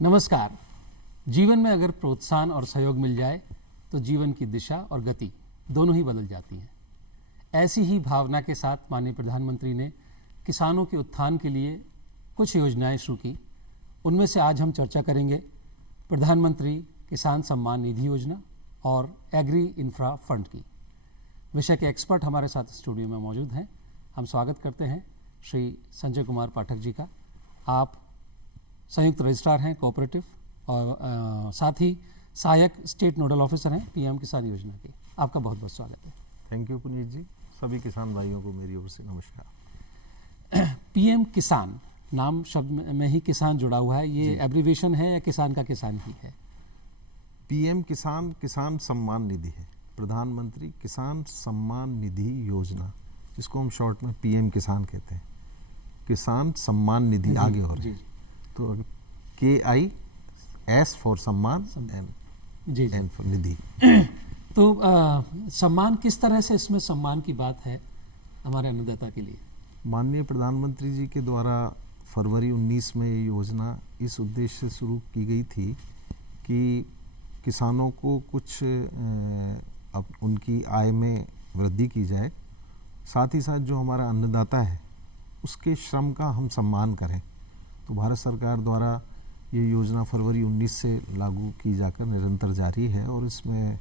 नमस्कार। जीवन में अगर प्रोत्साहन और सहयोग मिल जाए तो जीवन की दिशा और गति दोनों ही बदल जाती हैं। ऐसी ही भावना के साथ माननीय प्रधानमंत्री ने किसानों के उत्थान के लिए कुछ योजनाएं शुरू की। उनमें से आज हम चर्चा करेंगे प्रधानमंत्री किसान सम्मान निधि योजना और एग्री इंफ्रा फंड की। विषय के एक्सपर्ट हमारे साथ स्टूडियो में मौजूद हैं। हम स्वागत करते हैं श्री संजय कुमार पाठक जी का। आप संयुक्त रजिस्ट्रार हैं कोऑपरेटिव और साथ ही सहायक स्टेट नोडल ऑफिसर हैं पीएम किसान योजना के। आपका बहुत बहुत स्वागत है। थैंक यू पुनीत जी। सभी किसान भाइयों को मेरी ओर से नमस्कार। पीएम किसान नाम शब्द में ही किसान जुड़ा हुआ है, ये एब्रीविएशन है या किसान का किसान ही है? पीएम किसान किसान सम्मान निधि है, प्रधानमंत्री किसान सम्मान निधि योजना, जिसको हम शॉर्ट में पीएम किसान कहते हैं। किसान सम्मान निधि आगे हो रही है तो KIS फॉर सम्मान एन फॉर निधि। तो सम्मान किस तरह से इसमें सम्मान की बात है हमारे अन्नदाता के लिए? माननीय प्रधानमंत्री जी के द्वारा फरवरी 19 में ये योजना इस उद्देश्य से शुरू की गई थी कि किसानों को कुछ उनकी आय में वृद्धि की जाए, साथ ही साथ जो हमारा अन्नदाता है उसके श्रम का हम सम्मान करें। तो भारत सरकार द्वारा ये योजना फरवरी 19 से लागू की जाकर निरंतर जारी है और इसमें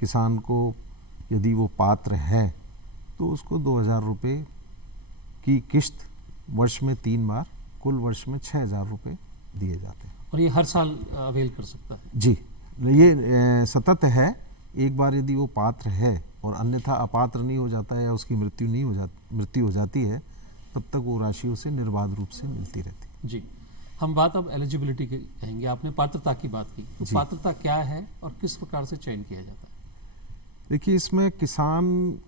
किसान को यदि वो पात्र है तो उसको 2000 रुपये की किश्त वर्ष में 3 बार, कुल वर्ष में 6000 रुपये दिए जाते हैं। और ये हर साल अवेल कर सकता है? जी, ये सतत है। एक बार यदि वो पात्र है और अन्यथा अपात्र नहीं हो जाता है या उसकी मृत्यु हो जाती है, तब तक वो राशि उसे निर्बाध रूप से मिलती रहती है। जी, हम बात अब एलिजिबिलिटी की कहेंगे। आपने पात्रता की बात की, तो पात्रता क्या है और किस प्रकार से चयन किया जाता है? देखिए, इसमें किसान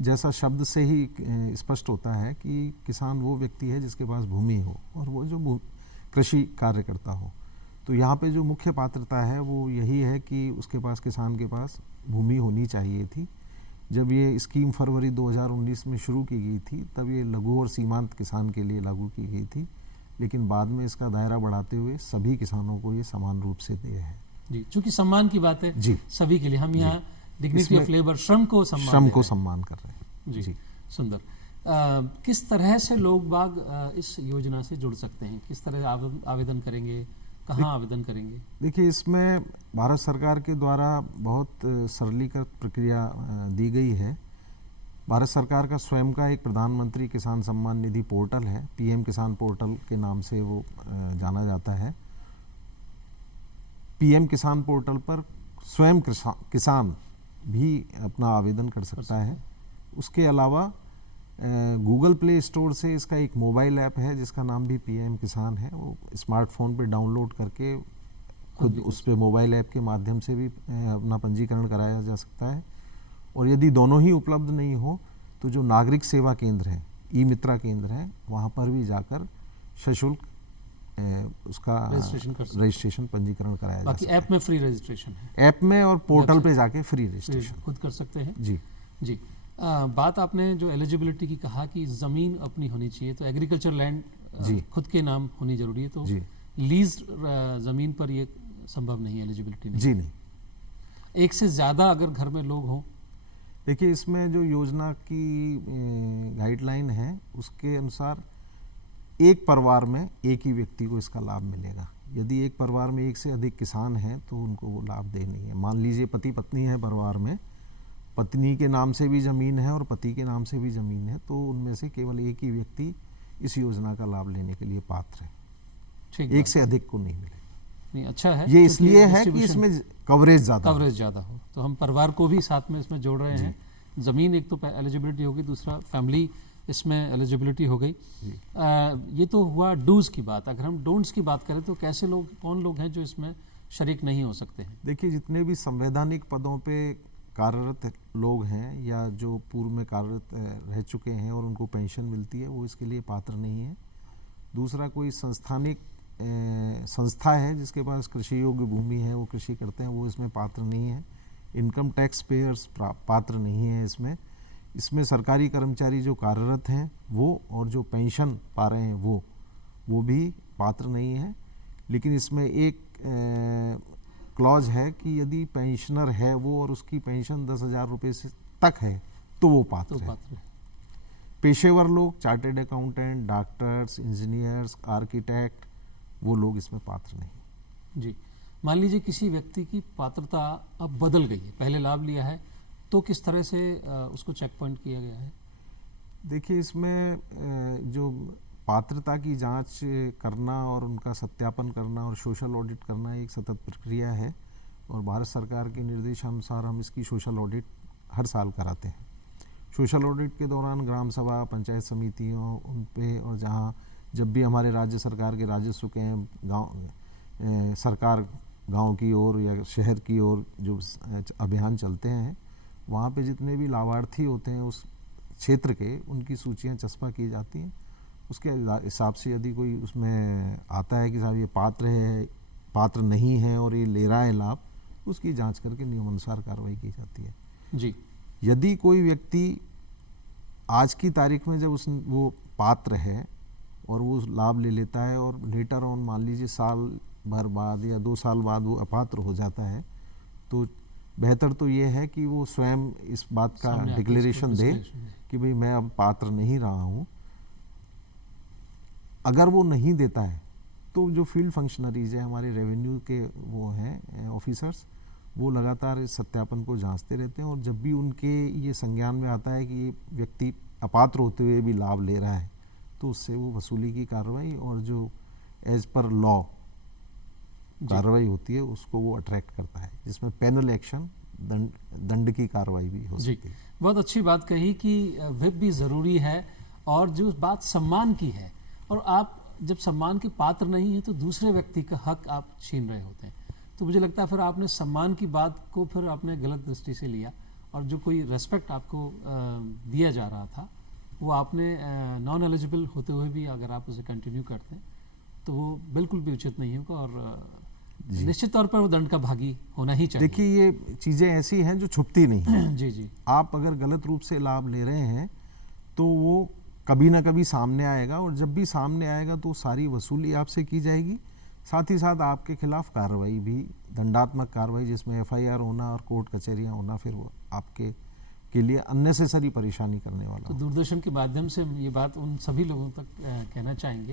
जैसा शब्द से ही स्पष्ट होता है कि किसान वो व्यक्ति है जिसके पास भूमि हो और वो जो कृषि कार्य करता हो। तो यहाँ पे जो मुख्य पात्रता है वो यही है कि उसके पास, किसान के पास भूमि होनी चाहिए थी। जब ये स्कीम फरवरी 2019 में शुरू की गई थी तब ये लघु और सीमांत किसान के लिए लागू की गई थी, लेकिन बाद में इसका दायरा बढ़ाते हुए सभी किसानों को ये समान रूप से दिया है। जी, चूंकि सम्मान की बात है जी, सभी के लिए, हम यहाँ डिग्निटी ऑफ लेबर, श्रम को सम्मान कर रहे हैं। जी, सुंदर। किस तरह से लोग बाग इस योजना से जुड़ सकते हैं? किस तरह आवेदन करेंगे, कहाँ आवेदन करेंगे? देखिए, इसमें भारत सरकार के द्वारा बहुत सरलीकृत प्रक्रिया दी गई है। भारत सरकार का स्वयं का एक प्रधानमंत्री किसान सम्मान निधि पोर्टल है, पीएम किसान पोर्टल के नाम से वो जाना जाता है। पीएम किसान पोर्टल पर स्वयं किसान भी अपना आवेदन कर सकता है। उसके अलावा गूगल प्ले स्टोर से इसका एक मोबाइल ऐप है जिसका नाम भी पीएम किसान है। वो स्मार्टफोन पे डाउनलोड करके खुद उस पे मोबाइल ऐप के माध्यम से भी अपना पंजीकरण कराया जा सकता है। और यदि दोनों ही उपलब्ध नहीं हो तो जो नागरिक सेवा केंद्र है, ई मित्रा केंद्र है, वहाँ पर भी जाकर सशुल्क उसका रजिस्ट्रेशन पंजीकरण कराया जा सकता है। ऐप में फ्री रजिस्ट्रेशन है, ऐप में, और पोर्टल पे जाके फ्री रजिस्ट्रेशन खुद कर सकते हैं। जी जी। बात आपने जो एलिजिबिलिटी की कहा कि ज़मीन अपनी होनी चाहिए, तो एग्रीकल्चर लैंड खुद के नाम होनी जरूरी है। तो लीज ज़मीन पर ये संभव नहीं, एलिजिबिलिटी नहीं? जी नहीं। एक से ज़्यादा अगर घर में लोग हों? देखिए, इसमें जो योजना की गाइडलाइन है उसके अनुसार एक परिवार में एक ही व्यक्ति को इसका लाभ मिलेगा। यदि एक परिवार में एक से अधिक किसान हैं तो उनको वो लाभ देनी है। मान लीजिए पति पत्नी है परिवार में, पत्नी के नाम से भी ज़मीन है और पति के नाम से भी ज़मीन है, तो उनमें से केवल एक ही व्यक्ति इस योजना का लाभ लेने के लिए पात्र है। एक से अधिक को नहीं मिलेगा। नहीं, अच्छा है। ये इसलिए है कि इसमें कवरेज ज़्यादा हो, तो हम परिवार को भी साथ में इसमें जोड़ रहे हैं। ज़मीन एक तो एलिजिबिलिटी होगी, दूसरा फैमिली इसमें एलिजिबिलिटी हो गई। ये तो हुआ डूज की बात। अगर हम डोंट्स की बात करें तो कैसे लोग, कौन लोग हैं जो इसमें शरीक नहीं हो सकते हैं? देखिए, जितने भी संवैधानिक पदों पे कार्यरत लोग हैं या जो पूर्व में कार्यरत रह चुके हैं और उनको पेंशन मिलती है, वो इसके लिए पात्र नहीं है। दूसरा, कोई संस्थानिक संस्था है जिसके पास कृषि योग्य भूमि है, वो कृषि करते हैं, वो इसमें पात्र नहीं है। इनकम टैक्स पेयर्स पात्र नहीं है इसमें सरकारी कर्मचारी जो कार्यरत हैं वो, और जो पेंशन पा रहे हैं वो भी पात्र नहीं है। लेकिन इसमें एक क्लॉज है कि यदि पेंशनर है वो और उसकी पेंशन 10,000 रुपये से तक है तो वो पात्र है। पेशेवर लोग, chartered accountant, doctors, engineers, architect, वो लोग इसमें पात्र नहीं। जी, मान लीजिए किसी व्यक्ति की पात्रता अब बदल गई है, पहले लाभ लिया है, तो किस तरह से उसको चेक पॉइंट किया गया है? देखिए, इसमें जो पात्रता की जांच करना और उनका सत्यापन करना और सोशल ऑडिट करना एक सतत प्रक्रिया है, और भारत सरकार के निर्देशानुसार हम इसकी सोशल ऑडिट हर साल कराते हैं। सोशल ऑडिट के दौरान ग्राम सभा, पंचायत समितियों उन पे, और जहाँ जब भी हमारे राज्य सरकार के राजस्व के गाँव सरकार गांव की ओर या शहर की ओर जो अभियान चलते हैं, वहाँ पे जितने भी लाभार्थी होते हैं उस क्षेत्र के, उनकी सूचियाँ चस्पा की जाती हैं। उसके हिसाब से यदि कोई उसमें आता है कि साहब ये पात्र है, पात्र नहीं है और ये ले रहा है लाभ, उसकी जांच करके नियमानुसार कार्रवाई की जाती है। जी, यदि कोई व्यक्ति आज की तारीख में जब वो पात्र है और वो लाभ ले लेता है और लेटर ऑन मान लीजिए साल भर बाद या 2 साल बाद वो अपात्र हो जाता है, तो बेहतर तो ये है कि वो स्वयं इस बात का डिक्लेरेशन दे कि भाई मैं अब पात्र नहीं रहा हूँ। अगर वो नहीं देता है तो जो फील्ड फंक्शनरीज है, हमारे रेवेन्यू के वो हैं ऑफिसर्स, वो लगातार इस सत्यापन को जांचते रहते हैं, और जब भी उनके ये संज्ञान में आता है कि ये व्यक्ति अपात्र होते हुए भी लाभ ले रहा है, तो उससे वो वसूली की कार्रवाई और जो एज पर लॉ कार्रवाई होती है उसको वो अट्रैक्ट करता है, जिसमें पेनल एक्शन, दंड की कार्रवाई भी हो सकती है। बहुत अच्छी बात कही कि व्हिप भी ज़रूरी है, और जो बात सम्मान की है, और आप जब सम्मान के पात्र नहीं है तो दूसरे व्यक्ति का हक आप छीन रहे होते हैं। तो मुझे लगता है फिर आपने सम्मान की बात को फिर आपने गलत दृष्टि से लिया, और जो कोई रेस्पेक्ट आपको दिया जा रहा था वो आपने नॉन एलिजिबल होते हुए भी अगर आप उसे कंटिन्यू करते हैं तो वो बिल्कुल भी उचित नहीं होगा, और निश्चित तौर पर वो दंड का भागी होना ही चाहिए। देखिए, ये चीज़ें ऐसी हैं जो छुपती नहीं हैं। जी जी, आप अगर गलत रूप से लाभ ले रहे हैं तो वो कभी ना कभी सामने आएगा, और जब भी सामने आएगा तो सारी वसूली आपसे की जाएगी। साथ ही साथ आपके खिलाफ कार्रवाई भी, दंडात्मक कार्रवाई जिसमें FIR होना और कोर्ट कचहरियाँ होना, फिर वो आपके के लिए अननेसेसरी परेशानी करने वाला। तो दूरदर्शन के माध्यम से ये बात उन सभी लोगों तक कहना चाहेंगे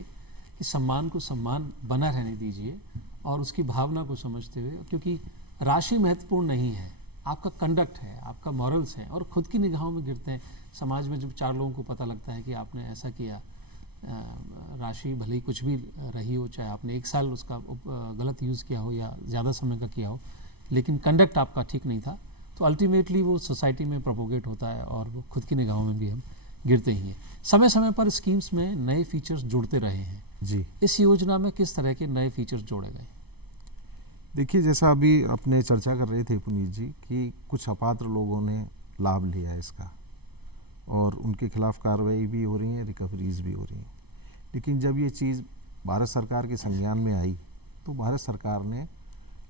कि सम्मान को सम्मान बना रहने दीजिए, और उसकी भावना को समझते हुए, क्योंकि राशि महत्वपूर्ण नहीं है, आपका कंडक्ट है, आपका मॉरल्स हैं, और खुद की निगाहों में गिरते हैं। समाज में जब 4 लोगों को पता लगता है कि आपने ऐसा किया, राशि भले ही कुछ भी रही हो, चाहे आपने 1 साल उसका गलत यूज़ किया हो या ज़्यादा समय का किया हो, लेकिन कंडक्ट आपका ठीक नहीं था, तो अल्टीमेटली वो सोसाइटी में प्रोपोगेट होता है, और वो खुद की निगाहों में भी हम गिरते ही हैं। समय समय पर स्कीम्स में नए फीचर्स जुड़ते रहे हैं जी। इस योजना में किस तरह के नए फीचर्स जोड़े गए? देखिए, जैसा अभी अपने चर्चा कर रहे थे पुनीत जी कि कुछ अपात्र लोगों ने लाभ लिया है इसका, और उनके खिलाफ कार्रवाई भी हो रही है, रिकवरीज भी हो रही हैं। लेकिन जब ये चीज़ भारत सरकार के संज्ञान में आई तो भारत सरकार ने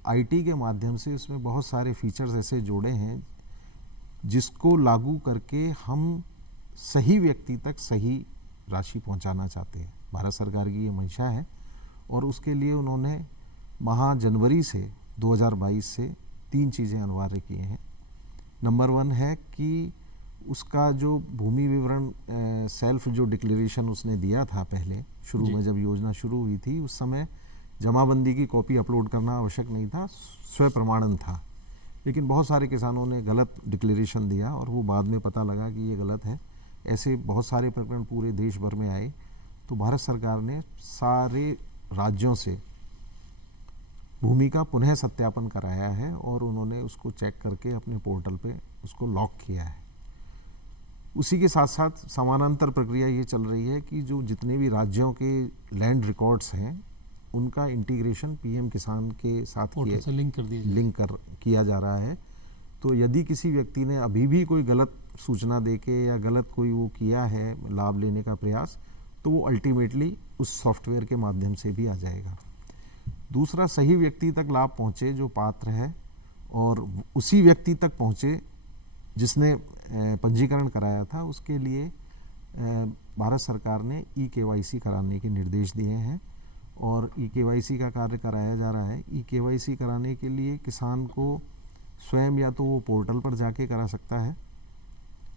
IT के माध्यम से उसमें बहुत सारे फीचर्स ऐसे जोड़े हैं जिसको लागू करके हम सही व्यक्ति तक सही राशि पहुंचाना चाहते हैं। भारत सरकार की ये मंशा है, और उसके लिए उन्होंने जनवरी से 2022 से 3 चीज़ें अनिवार्य किए हैं। नंबर 1 है कि उसका जो भूमि विवरण सेल्फ जो डिक्लेरेशन उसने दिया था पहले शुरू में, जब योजना शुरू हुई थी उस समय जमाबंदी की कॉपी अपलोड करना आवश्यक नहीं था, स्वयं प्रमाणन था। लेकिन बहुत सारे किसानों ने गलत डिक्लेरेशन दिया और वो बाद में पता लगा कि ये गलत है। ऐसे बहुत सारे प्रकरण पूरे देश भर में आए, तो भारत सरकार ने सारे राज्यों से भूमि का पुनः सत्यापन कराया है, और उन्होंने उसको चेक करके अपने पोर्टल पे उसको लॉक किया है। उसी के साथ साथ समानांतर प्रक्रिया ये चल रही है कि जो जितने भी राज्यों के लैंड रिकॉर्ड्स हैं उनका इंटीग्रेशन PM किसान के साथ किया जा रहा है। तो यदि किसी व्यक्ति ने अभी भी कोई गलत सूचना देके या गलत कोई वो किया है लाभ लेने का प्रयास, तो वो अल्टीमेटली उस सॉफ्टवेयर के माध्यम से भी आ जाएगा। दूसरा, सही व्यक्ति तक लाभ पहुँचे जो पात्र है, और उसी व्यक्ति तक पहुँचे जिसने पंजीकरण कराया था। उसके लिए भारत सरकार ने eKYC कराने के निर्देश दिए हैं, और ई-केवाईसी का कार्य कराया जा रहा है। ई-केवाईसी कराने के लिए किसान को स्वयं या तो वो पोर्टल पर जाके करा सकता है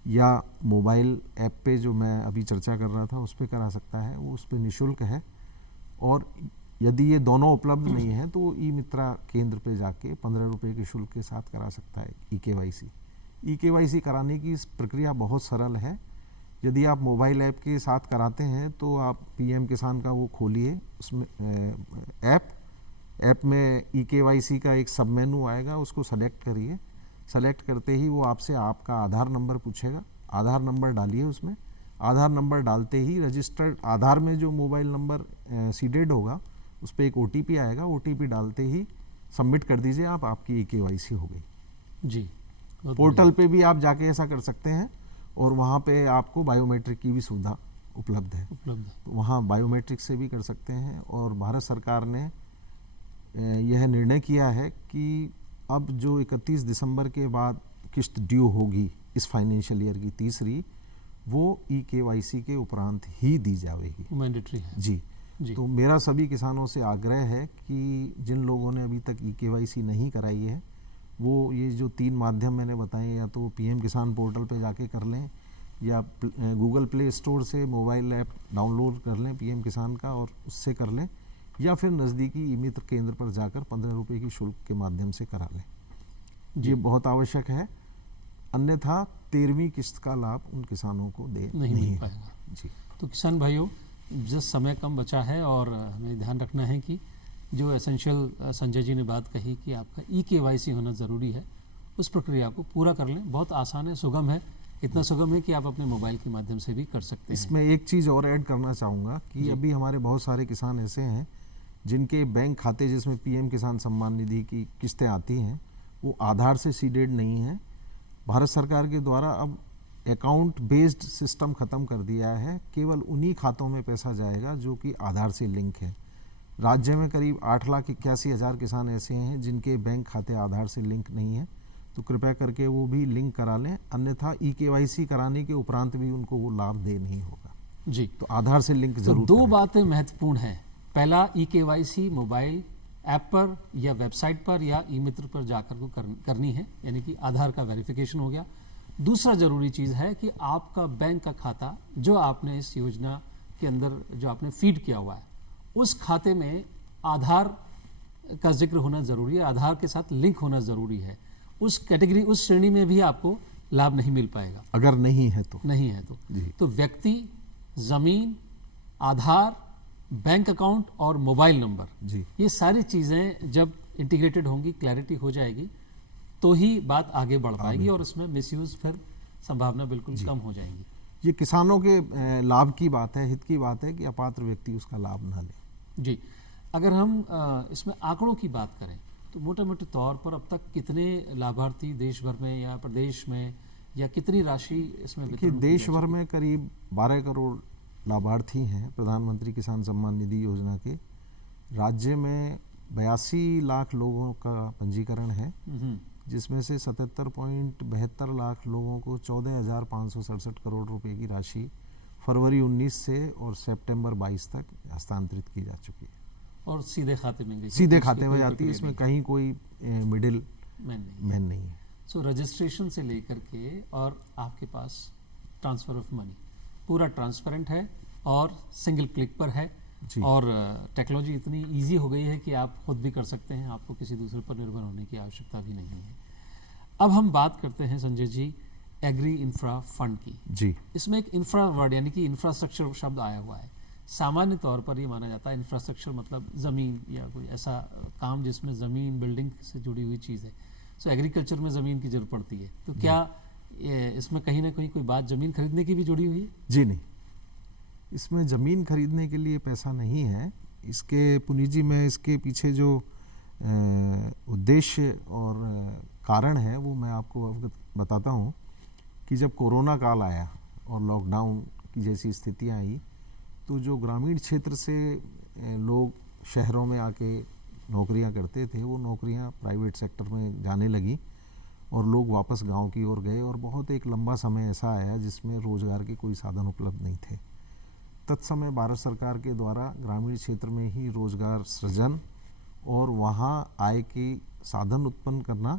या मोबाइल ऐप पे, जो मैं अभी चर्चा कर रहा था, उस पर करा सकता है। वो उस पर निःशुल्क है। और यदि ये दोनों उपलब्ध नहीं है तो ई मित्रा केंद्र पे जाके 15 रुपये के शुल्क के साथ करा सकता है ई-केवाईसी। ई-केवाईसी कराने की प्रक्रिया बहुत सरल है। यदि आप मोबाइल ऐप के साथ कराते हैं तो आप पीएम किसान का वो खोलिए, उसमें ऐप में ई-केवाईसी का एक सब मेनू आएगा, उसको सेलेक्ट करिए। सेलेक्ट करते ही वो आपसे आपका आधार नंबर पूछेगा, आधार नंबर डालिए उसमें। आधार नंबर डालते ही रजिस्टर्ड आधार में जो मोबाइल नंबर सीडेड होगा उस पर एक ओटीपी आएगा, ओटीपी डालते ही सबमिट कर दीजिए, आपकी ई-केवाईसी हो गई जी। पोर्टल पे भी आप जाके ऐसा कर सकते हैं और वहाँ पे आपको बायोमेट्रिक की भी सुविधा उपलब्ध है। तो वहाँ बायोमेट्रिक से भी कर सकते हैं। और भारत सरकार ने यह निर्णय किया है कि अब जो 31 दिसंबर के बाद किस्त ड्यू होगी इस फाइनेंशियल ईयर की तीसरी, वो ई-केवाईसी के उपरांत ही दी जाएगी, मैंडेटरी है। जी। तो मेरा सभी किसानों से आग्रह है कि जिन लोगों ने अभी तक ई-केवाईसी नहीं कराई है वो ये जो 3 माध्यम मैंने बताए, या तो पीएम किसान पोर्टल पे जाके कर लें या गूगल प्ले स्टोर से मोबाइल ऐप डाउनलोड कर लें पीएम किसान का और उससे कर लें, या फिर नज़दीकी ई-मित्र केंद्र पर जाकर 15 रुपये की शुल्क के माध्यम से करा लें। ये बहुत आवश्यक है, अन्यथा 13वीं किस्त का लाभ उन किसानों को नहीं मिल पाएगा। जी। तो किसान भाइयों, जिस समय कम बचा है और हमें ध्यान रखना है कि जो एसेंशियल संजय जी ने बात कही कि आपका ई-केवाईसी होना ज़रूरी है, उस प्रक्रिया को पूरा कर लें। बहुत आसान है, सुगम है, इतना सुगम है कि आप अपने मोबाइल के माध्यम से भी कर सकते हैं। इसमें एक चीज़ और ऐड करना चाहूँगा कि अभी हमारे बहुत सारे किसान ऐसे हैं जिनके बैंक खाते जिसमें पीएम किसान सम्मान निधि की किस्तें आती हैं वो आधार से सीडेड नहीं है। भारत सरकार के द्वारा अब अकाउंट बेस्ड सिस्टम ख़त्म कर दिया है। केवल उन्हीं खातों में पैसा जाएगा जो कि आधार से लिंक है। राज्य में करीब 8,81,000 किसान ऐसे हैं जिनके बैंक खाते आधार से लिंक नहीं है, तो कृपया करके वो भी लिंक करा लें, अन्यथा ई-केवाईसी कराने के उपरांत भी उनको वो लाभ दे नहीं होगा। जी। तो आधार से लिंक जरूर तो 2 बातें महत्वपूर्ण हैं। पहला, ई-केवाईसी मोबाइल ऐप पर या वेबसाइट पर या ई-मित्र पर जाकर को करनी है, यानी कि आधार का वेरिफिकेशन हो गया। दूसरा ज़रूरी चीज़ है कि आपका बैंक का खाता जो आपने इस योजना के अंदर जो आपने फीड किया हुआ है उस खाते में आधार का जिक्र होना ज़रूरी है, आधार के साथ लिंक होना ज़रूरी है। उस कैटेगरी, उस श्रेणी में भी आपको लाभ नहीं मिल पाएगा अगर नहीं है तो व्यक्ति, ज़मीन, आधार, बैंक अकाउंट और मोबाइल नंबर, जी, ये सारी चीज़ें जब इंटीग्रेटेड होंगी, क्लैरिटी हो जाएगी, तो ही बात आगे बढ़ पाएगी और उसमें मिसयूज़ फिर संभावना बिल्कुल कम हो जाएगी। ये किसानों के लाभ की बात है, हित की बात है कि अपात्र व्यक्ति उसका लाभ ना ले। जी। अगर हम इसमें आंकड़ों की बात करें तो मोटे मोटे तौर पर अब तक कितने लाभार्थी देश भर में या प्रदेश में, या कितनी राशि इसमें वितरण की देश जा भर चुकी है? में करीब 12 करोड़ लाभार्थी हैं प्रधानमंत्री किसान सम्मान निधि योजना के। राज्य में 82 लाख लोगों का पंजीकरण है, जिसमें से 77.72 लाख लोगों को 14,567 करोड़ रुपए की राशि फरवरी 19 से और सितंबर 22 तक हस्तांतरित की जा चुकी है और सीधे खाते में गई, सीधे खाते में जाती है। इसमें कहीं कोई मिडिल मैन नहीं है। सो रजिस्ट्रेशन से लेकर के और आपके पास ट्रांसफ़र ऑफ मनी पूरा ट्रांसपेरेंट है और सिंगल क्लिक पर है। और टेक्नोलॉजी इतनी इजी हो गई है कि आप खुद भी कर सकते हैं, आपको किसी दूसरे पर निर्भर होने की आवश्यकता भी नहीं है। अब हम बात करते हैं Sanjay ji agree infra fund की। जी। इसमें एक इंफ्रा वर्ड यानी कि इंफ्रास्ट्रक्चर शब्द आया हुआ है। सामान्य तौर पर ये माना जाता है इंफ्रास्ट्रक्चर मतलब ज़मीन या कोई ऐसा काम जिसमें ज़मीन बिल्डिंग से जुड़ी हुई चीज़ है। सो एग्रीकल्चर में ज़मीन की जरूरत पड़ती है, तो क्या इसमें कहीं ना कहीं कोई बात ज़मीन खरीदने की भी जुड़ी हुई है? जी नहीं, इसमें ज़मीन खरीदने के लिए पैसा नहीं है। इसके पुनीत जी, मैं इसके पीछे जो उद्देश्य और कारण है वो मैं आपको अवगत बताता हूँ कि जब कोरोना काल आया और लॉकडाउन की जैसी स्थितियाँ आई तो जो ग्रामीण क्षेत्र से लोग शहरों में आके नौकरियां करते थे वो नौकरियां प्राइवेट सेक्टर में जाने लगी और लोग वापस गांव की ओर गए और बहुत एक लंबा समय ऐसा आया जिसमें रोज़गार के कोई साधन उपलब्ध नहीं थे। तत्समय भारत सरकार के द्वारा ग्रामीण क्षेत्र में ही रोजगार सृजन और वहाँ आय के साधन उत्पन्न करना,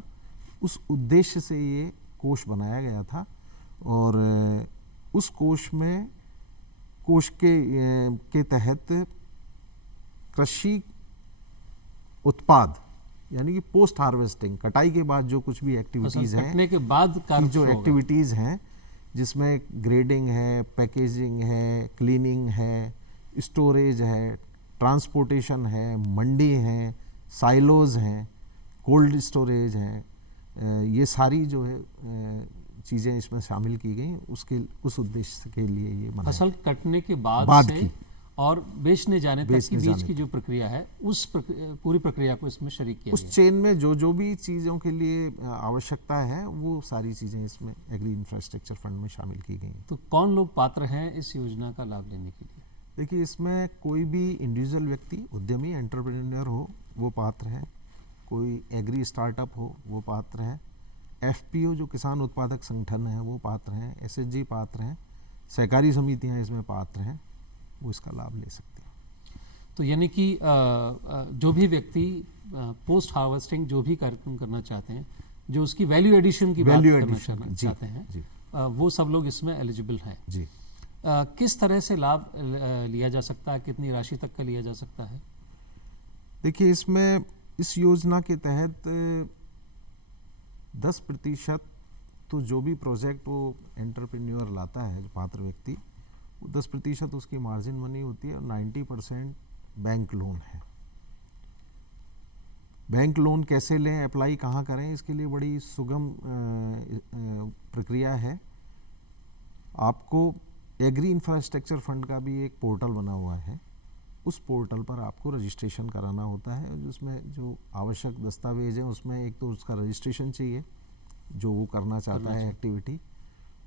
उस उद्देश्य से ये कोष बनाया गया था। और उस कोष के तहत कृषि उत्पाद यानी कि पोस्ट हार्वेस्टिंग, कटाई के बाद जो कुछ भी एक्टिविटीज़ हैं, कटने के बाद की जो एक्टिविटीज़ हैं, जिसमें ग्रेडिंग है, पैकेजिंग है, क्लीनिंग है, स्टोरेज है, ट्रांसपोर्टेशन है, मंडी है, साइलोज हैं, कोल्ड स्टोरेज हैं, ये सारी जो है चीज़ें इसमें शामिल की गई। उस उद्देश्य के लिए ये बनाया। फसल कटने के बाद से की और बेचने जाने तक की बीच की जो प्रक्रिया है, उस पूरी प्रक्रिया को इसमें शरीक किया उस चेन में जो भी चीज़ों के लिए आवश्यकता है, वो सारी चीज़ें इसमें एग्री इंफ्रास्ट्रक्चर फंड में शामिल की गई। तो कौन लोग पात्र हैं इस योजना का लाभ लेने के लिए? देखिए, इसमें कोई भी इंडिविजुअल व्यक्ति, उद्यमी, एंटरप्रेन्योर हो, वो पात्र है। कोई एग्री स्टार्टअप हो, वो पात्र है। एफपीओ जो किसान उत्पादक संगठन है, वो पात्र हैं। एसएचजी पात्र हैं। सहकारी समितियां इसमें पात्र हैं, वो इसका लाभ ले सकते हैं। तो यानी कि जो भी व्यक्ति पोस्ट हार्वेस्टिंग जो भी कार्यक्रम करना चाहते हैं, जो उसकी वैल्यू एडिशन की बात करना चाहते हैं, वो सब लोग इसमें एलिजिबल हैं जी। किस तरह से लाभ लिया जा सकता है, कितनी राशि तक का लिया जा सकता है? देखिए, इसमें इस योजना के तहत 10% तो जो भी प्रोजेक्ट वो एंटरप्रेन्योर लाता है, जो पात्र व्यक्ति, 10% उसकी मार्जिन मनी होती है और 90% बैंक लोन है। बैंक लोन कैसे लें, अप्लाई कहाँ करें, इसके लिए बड़ी सुगम प्रक्रिया है। आपको एग्री इंफ्रास्ट्रक्चर फंड का भी एक पोर्टल बना हुआ है। उस पोर्टल पर आपको रजिस्ट्रेशन कराना होता है, जिसमें जो आवश्यक दस्तावेज हैं, उसमें एक तो उसका रजिस्ट्रेशन चाहिए, जो वो करना चाहता है एक्टिविटी,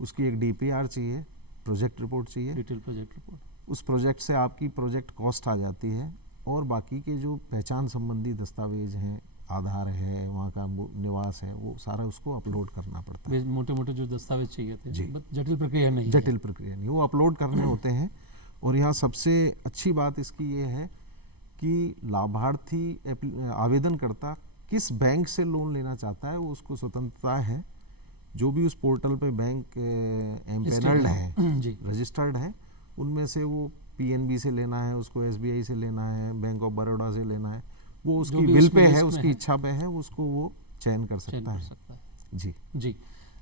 उसकी एक डीपीआर चाहिए, प्रोजेक्ट रिपोर्ट चाहिए, डिटेल प्रोजेक्ट रिपोर्ट। उस प्रोजेक्ट से आपकी प्रोजेक्ट कॉस्ट आ जाती है, और बाकी के जो पहचान संबंधी दस्तावेज हैं, आधार है, वहाँ का निवास है, वो सारा उसको अपलोड करना पड़ता है। मोटे मोटे जो दस्तावेज चाहिए थे, जी, जटिल प्रक्रिया नहीं, जटिल प्रक्रिया नहीं, वो अपलोड करने होते हैं। और यहाँ सबसे अच्छी बात इसकी ये है कि लाभार्थी आवेदन करता किस बैंक से लोन लेना चाहता है, वो उसको स्वतंत्रता है। जो भी उस पोर्टल पे बैंक एम्पैनल्ड है, रजिस्टर्ड है, उनमें से वो पीएनबी से लेना है, उसको एसबीआई से लेना है, बैंक ऑफ बड़ौदा से लेना है, वो उसकी विल पे है, उसकी इच्छा पे है, उसको वो चयन कर सकता है। जी जी।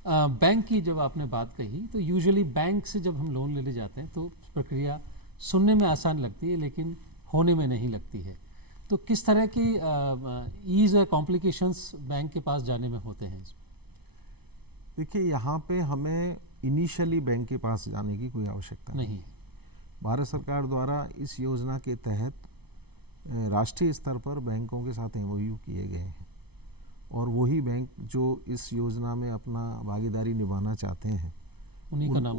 बैंक की जब आपने बात कही, तो यूजुअली बैंक से जब हम लोन लेने जाते हैं तो प्रक्रिया सुनने में आसान लगती है, लेकिन होने में नहीं लगती है। तो किस तरह की ईज और कॉम्प्लिकेशंस बैंक के पास जाने में होते हैं? देखिए, यहाँ पे हमें इनिशियली बैंक के पास जाने की कोई आवश्यकता नहीं है। भारत सरकार द्वारा इस योजना के तहत राष्ट्रीय स्तर पर बैंकों के साथ एमओयू किए गए हैं, और वही बैंक जो इस योजना में अपना भागीदारी निभाना चाहते हैं, उन्हीं का नाम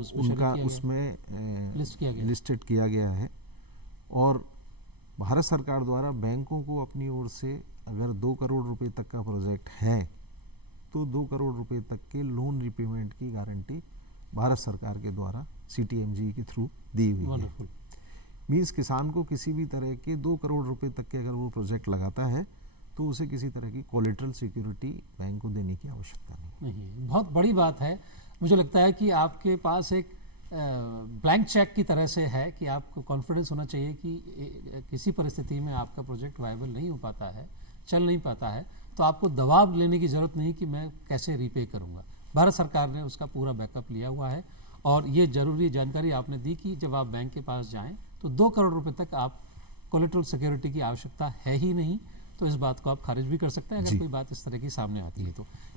उसमें लिस्टेड किया गया है। और भारत सरकार द्वारा बैंकों को अपनी ओर से अगर 2 करोड़ रुपए तक का प्रोजेक्ट है, तो 2 करोड़ रुपए तक के लोन रिपेमेंट की गारंटी भारत सरकार के द्वारा सीटीएमजी के थ्रू दी हुई है। मीन्स किसान को किसी भी तरह के 2 करोड़ रुपए तक के अगर वो प्रोजेक्ट लगाता है, तो उसे किसी तरह की कोलेटरल सिक्योरिटी बैंक को देने की आवश्यकता नहीं है। बहुत बड़ी बात है। मुझे लगता है कि आपके पास एक ब्लैंक चेक की तरह से है कि आपको कॉन्फिडेंस होना चाहिए कि किसी परिस्थिति में आपका प्रोजेक्ट वायबल नहीं हो पाता है, चल नहीं पाता है, तो आपको दबाव लेने की ज़रूरत नहीं कि मैं कैसे रीपे करूँगा। भारत सरकार ने उसका पूरा बैकअप लिया हुआ है। और ये ज़रूरी जानकारी आपने दी कि जब आप बैंक के पास जाएं तो 2 करोड़ रुपए तक आप कोलेटरल सिक्योरिटी की आवश्यकता है ही नहीं, तो इस बात को आप खारिज भी कर सकते हैं अगर कोई बात इस तरह की सामने आती है।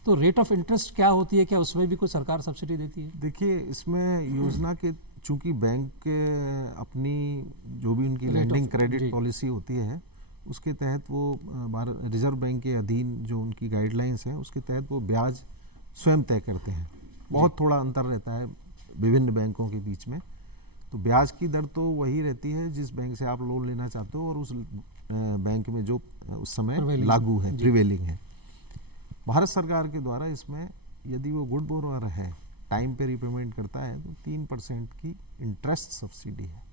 तो रेट ऑफ इंटरेस्ट क्या होती है, क्या उसमें भी कोई सरकार सब्सिडी देती है? देखिए, इसमें योजना के चूंकि बैंक अपनी जो भी उनकी लैंडिंग क्रेडिट पॉलिसी होती है, उसके तहत वो रिजर्व बैंक के अधीन जो उनकी गाइडलाइंस हैं, उसके तहत वो ब्याज स्वयं तय करते हैं। बहुत थोड़ा अंतर रहता है विभिन्न बैंकों के बीच में। तो ब्याज की दर तो वही रहती है जिस बैंक से आप लोन लेना चाहते हो, और उस बैंक में जो उस समय लागू है, प्रिवेलिंग है। भारत सरकार के द्वारा इसमें यदि वो गुड बोरोअर है, टाइम पे रिपेमेंट करता है, तो 3% की इंटरेस्ट सब्सिडी है।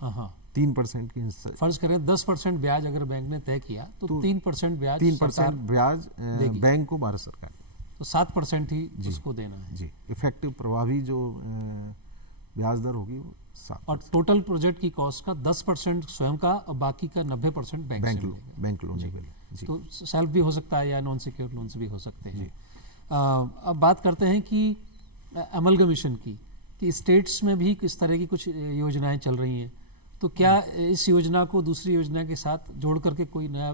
हाँ 3% की फर्ज करें 10% ब्याज अगर बैंक ने तय किया तो 3% ब्याज 3% ब्याज बैंक को भारत सरकार, तो 7% ही उसको देना है जी। इफेक्टिव प्रभावी जो ब्याज दर होगी वो 7। और टोटल प्रोजेक्ट की कॉस्ट का 10% स्वयं का और बाकी का 90% बैंक से मिलेगा। बैंक लोन जी। तो सेल्फ भी हो सकता है या नॉन सिक्योर्ड लोन्स भी हो सकते हैं। अब बात करते हैं कि अमलगमिशन की, कि स्टेट्स में भी किस तरह की कुछ योजनाएं चल रही हैं, तो क्या इस योजना को दूसरी योजना के साथ जोड़ करके कोई नया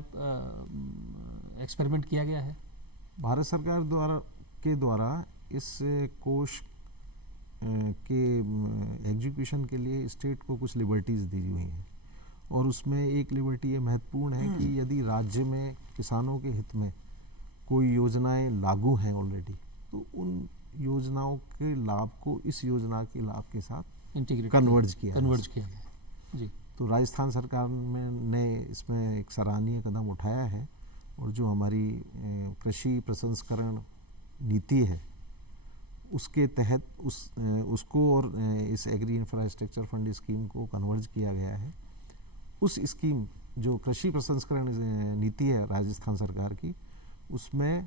एक्सपेरिमेंट किया गया है? भारत सरकार द्वारा इस कोष के एग्जीक्यूशन के लिए स्टेट को कुछ लिबर्टीज़ दी हुई हैं, और उसमें एक लिबर्टी ये महत्वपूर्ण है कि यदि राज्य में किसानों के हित में कोई योजनाएं लागू हैं ऑलरेडी, तो उन योजनाओं के लाभ को इस योजना के लाभ के साथ इंटीग्रेट कन्वर्ज किया गया जी। तो राजस्थान सरकार ने इसमें एक सराहनीय कदम उठाया है, और जो हमारी कृषि प्रसंस्करण नीति है उसके तहत उसको और इस एग्री इंफ्रास्ट्रक्चर फंड स्कीम को कन्वर्ज किया गया है। उस स्कीम जो कृषि प्रसंस्करण नीति है राजस्थान सरकार की, उसमें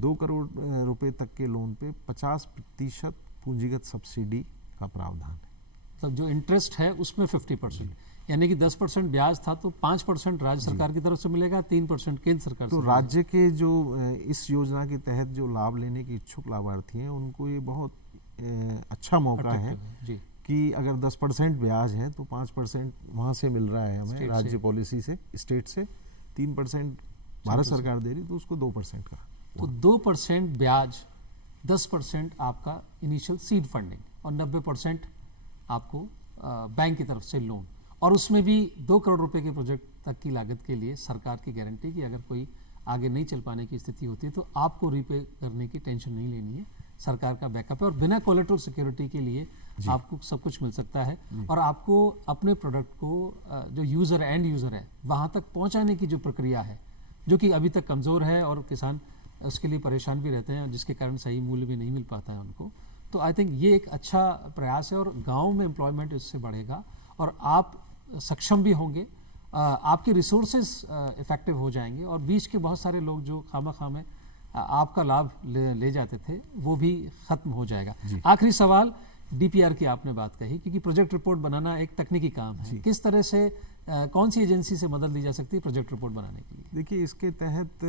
2 करोड़ रुपए तक के लोन पे 50% पूंजीगत सब्सिडी का प्रावधान है। मतलब जो इंटरेस्ट है उसमें 50%, यानी कि 10% ब्याज था तो 5% राज्य सरकार की तरफ से मिलेगा, 3% केंद्र सरकार तो से। राज्य के जो इस योजना के तहत जो लाभ लेने के इच्छुक लाभार्थी हैं उनको ये बहुत अच्छा मौका है जी। कि अगर 10% ब्याज है तो 5% वहाँ से मिल रहा है हमें राज्य पॉलिसी से, स्टेट से 3% भारत सरकार दे रही, तो उसको 2% का। तो 2% ब्याज, 10% आपका इनिशियल सीड फंडिंग और 90% आपको बैंक की तरफ से लोन, और उसमें भी 2 करोड़ रुपए के प्रोजेक्ट तक की लागत के लिए सरकार की गारंटी कि अगर कोई आगे नहीं चल पाने की स्थिति होती है तो आपको रीपे करने की टेंशन नहीं लेनी है, सरकार का बैकअप है और बिना कोलेटरल सिक्योरिटी के लिए आपको सब कुछ मिल सकता है। और आपको अपने प्रोडक्ट को जो यूज़र एंड यूज़र है वहाँ तक पहुँचाने की जो प्रक्रिया है, जो कि अभी तक कमज़ोर है और किसान उसके लिए परेशान भी रहते हैं, जिसके कारण सही मूल्य भी नहीं मिल पाता है उनको, तो आई थिंक ये एक अच्छा प्रयास है और गाँव में एम्प्लॉयमेंट इससे बढ़ेगा और आप सक्षम भी होंगे, आपके रिसोर्सेज इफेक्टिव हो जाएंगे और बीच के बहुत सारे लोग जो खामा में आपका लाभ ले जाते थे वो भी ख़त्म हो जाएगा। आखिरी सवाल, डीपीआर की आपने बात कही, क्योंकि प्रोजेक्ट रिपोर्ट बनाना एक तकनीकी काम है, किस तरह से कौन सी एजेंसी से मदद ली जा सकती है प्रोजेक्ट रिपोर्ट बनाने के लिए? देखिए, इसके तहत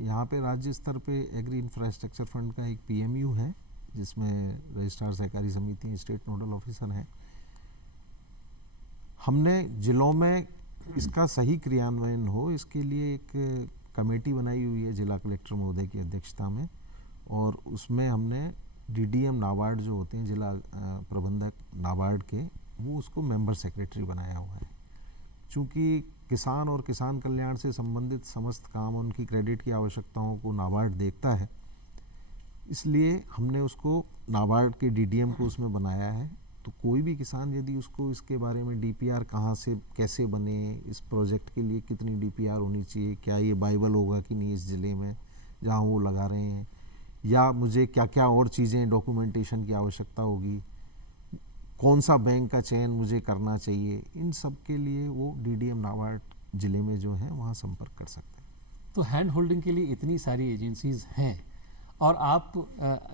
यहाँ पे राज्य स्तर पे एग्री इंफ्रास्ट्रक्चर फंड का एक पीएमयू है जिसमें रजिस्ट्रार सहकारी समिति स्टेट नोडल ऑफिसर हैं। हमने जिलों में इसका सही क्रियान्वयन हो इसके लिए एक कमेटी बनाई हुई है जिला कलेक्टर महोदय की अध्यक्षता में, और उसमें हमने डीडीएम नाबार्ड जो होते हैं जिला प्रबंधक नाबार्ड के, वो उसको मेंबर सेक्रेटरी बनाया हुआ है। चूँकि किसान और किसान कल्याण से संबंधित समस्त काम, उनकी क्रेडिट की आवश्यकताओं को नाबार्ड देखता है, इसलिए हमने उसको नाबार्ड के डीडीएम को उसमें बनाया है। तो कोई भी किसान यदि उसको इसके बारे में डीपीआर कहाँ से कैसे बने, इस प्रोजेक्ट के लिए कितनी डीपीआर होनी चाहिए, क्या ये बाइबल होगा कि नहीं इस ज़िले में जहाँ वो लगा रहे हैं, या मुझे क्या क्या और चीज़ें डॉक्यूमेंटेशन की आवश्यकता होगी, कौन सा बैंक का चयन मुझे करना चाहिए, इन सब के लिए वो डीडीएम नाबार्ड ज़िले में जो है वहाँ संपर्क कर सकते हैं। तो हैंड होल्डिंग के लिए इतनी सारी एजेंसीज़ हैं और आप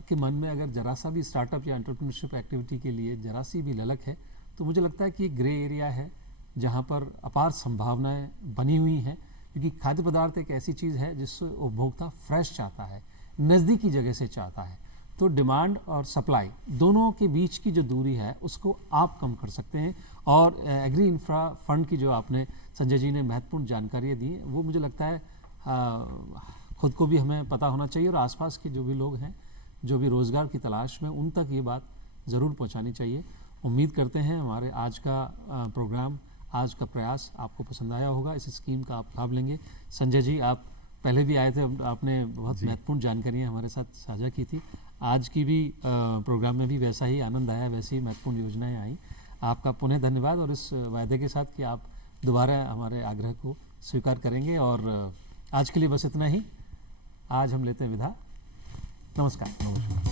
के मन में अगर जरा सा भी स्टार्टअप या एंटरप्रेन्योरशिप एक्टिविटी के लिए जरा सी भी ललक है, तो मुझे लगता है कि एक ग्रे एरिया है जहाँ पर अपार संभावनाएं बनी हुई हैं, क्योंकि खाद्य पदार्थ एक ऐसी चीज़ है जिससे उपभोक्ता फ्रेश चाहता है, नज़दीकी जगह से चाहता है। तो डिमांड और सप्लाई दोनों के बीच की जो दूरी है उसको आप कम कर सकते हैं, और एग्री इंफ्रा फंड की जो आपने संजय जी ने महत्वपूर्ण जानकारियाँ दी वो मुझे लगता है खुद को भी हमें पता होना चाहिए और आसपास के जो भी लोग हैं जो भी रोज़गार की तलाश में, उन तक ये बात ज़रूर पहुंचानी चाहिए। उम्मीद करते हैं हमारे आज का प्रोग्राम, आज का प्रयास आपको पसंद आया होगा, इस स्कीम का आप लाभ लेंगे। संजय जी, आप पहले भी आए थे, आपने बहुत महत्वपूर्ण जानकारियाँ हमारे साथ साझा की थी। आज की भी प्रोग्राम में भी वैसा ही आनंद आया, वैसी ही महत्वपूर्ण योजनाएँ आई। आपका पुनः धन्यवाद, और इस वायदे के साथ कि आप दोबारा हमारे आग्रह को स्वीकार करेंगे। और आज के लिए बस इतना ही। आज हम लेते हैं विदा। नमस्कार।